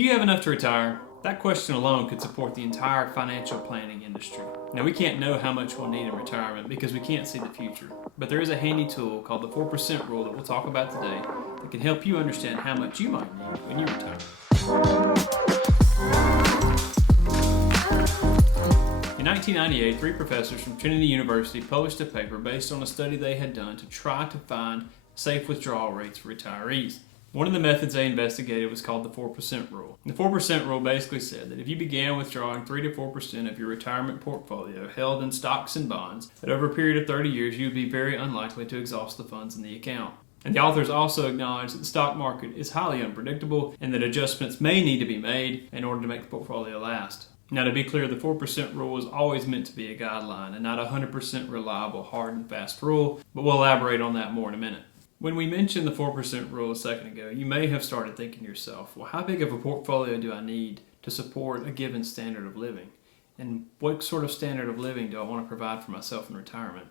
Do you have enough to retire? That question alone could support the entire financial planning industry. Now, we can't know how much we'll need in retirement because we can't see the future, but there is a handy tool called the 4% rule that we'll talk about today that can help you understand how much you might need when you retire. In 1998, three professors from Trinity University published a paper based on a study they had done to try to find safe withdrawal rates for retirees. One of the methods they investigated was called the 4% rule. The 4% rule basically said that if you began withdrawing 3 to 4% of your retirement portfolio held in stocks and bonds, that over a period of 30 years you would be very unlikely to exhaust the funds in the account. And the authors also acknowledged that the stock market is highly unpredictable and that adjustments may need to be made in order to make the portfolio last. Now, to be clear, the 4% rule is always meant to be a guideline and not a 100% reliable, hard and fast rule, but we'll elaborate on that more in a minute. When we mentioned the 4% rule a second ago, you may have started thinking to yourself, well, how big of a portfolio do I need to support a given standard of living? And what sort of standard of living do I want to provide for myself in retirement?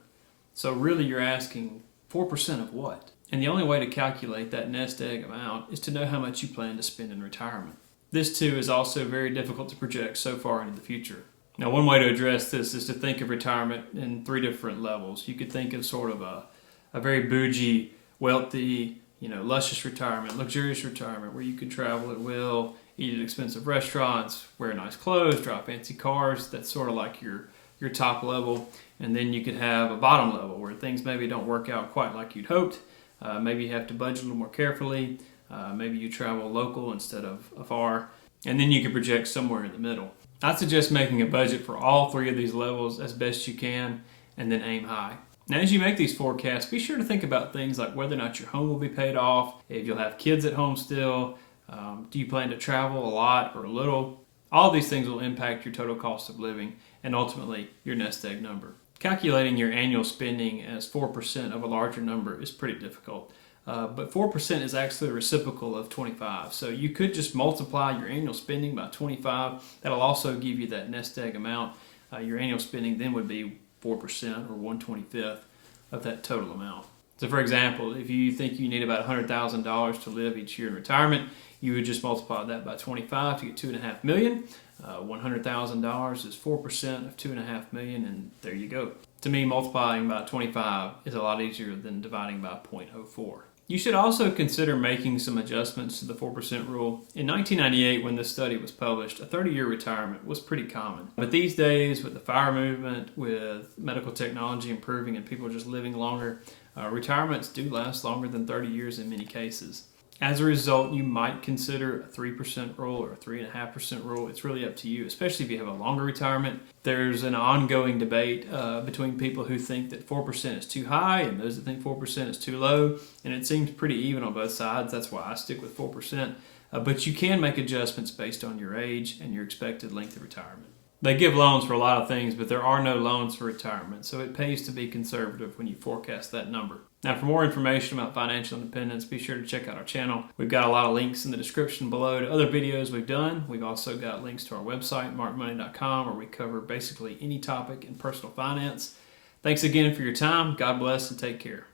So really you're asking 4% of what? And the only way to calculate that nest egg amount is to know how much you plan to spend in retirement. This too is also very difficult to project so far into the future. Now, one way to address this is to think of retirement in three different levels. You could think of sort of a very bougie, wealthy, luscious retirement, luxurious retirement where you can travel at will, eat at expensive restaurants, wear nice clothes, drive fancy cars. That's sort of like your top level. And then you could have a bottom level where things maybe don't work out quite like you'd hoped. Maybe you have to budget a little more carefully. Maybe you travel local instead of afar. And then you could project somewhere in the middle. I'd suggest making a budget for all three of these levels as best you can and then aim high. Now, as you make these forecasts, be sure to think about things like whether or not your home will be paid off, if you'll have kids at home still, do you plan to travel a lot or a little? All these things will impact your total cost of living and ultimately your nest egg number. Calculating your annual spending as 4% of a larger number is pretty difficult, but 4% is actually a reciprocal of 25. So you could just multiply your annual spending by 25. That'll also give you that nest egg amount. Your annual spending then would be 4% or 1/25 of that total amount. So for example, if you think you need about $100,000 to live each year in retirement, you would just multiply that by 25 to get $2.5 million. $100,000 is 4% of $2.5 million, and there you go. To me, multiplying by 25 is a lot easier than dividing by 0.04. You should also consider making some adjustments to the 4% rule. In 1998, when this study was published, a 30-year retirement was pretty common. But these days, with the FIRE movement, with medical technology improving and people just living longer, retirements do last longer than 30 years in many cases. As a result, you might consider a 3% rule or a 3.5% rule. It's really up to you, especially if you have a longer retirement. There's an ongoing debate between people who think that 4% is too high and those that think 4% is too low, and it seems pretty even on both sides. That's why I stick with 4%. But you can make adjustments based on your age and your expected length of retirement. They give loans for a lot of things, but there are no loans for retirement, so it pays to be conservative when you forecast that number. Now, for more information about financial independence, be sure to check out our channel. We've got a lot of links in the description below to other videos we've done. We've also got links to our website, markmoney.com, where we cover basically any topic in personal finance. Thanks again for your time. God bless and take care.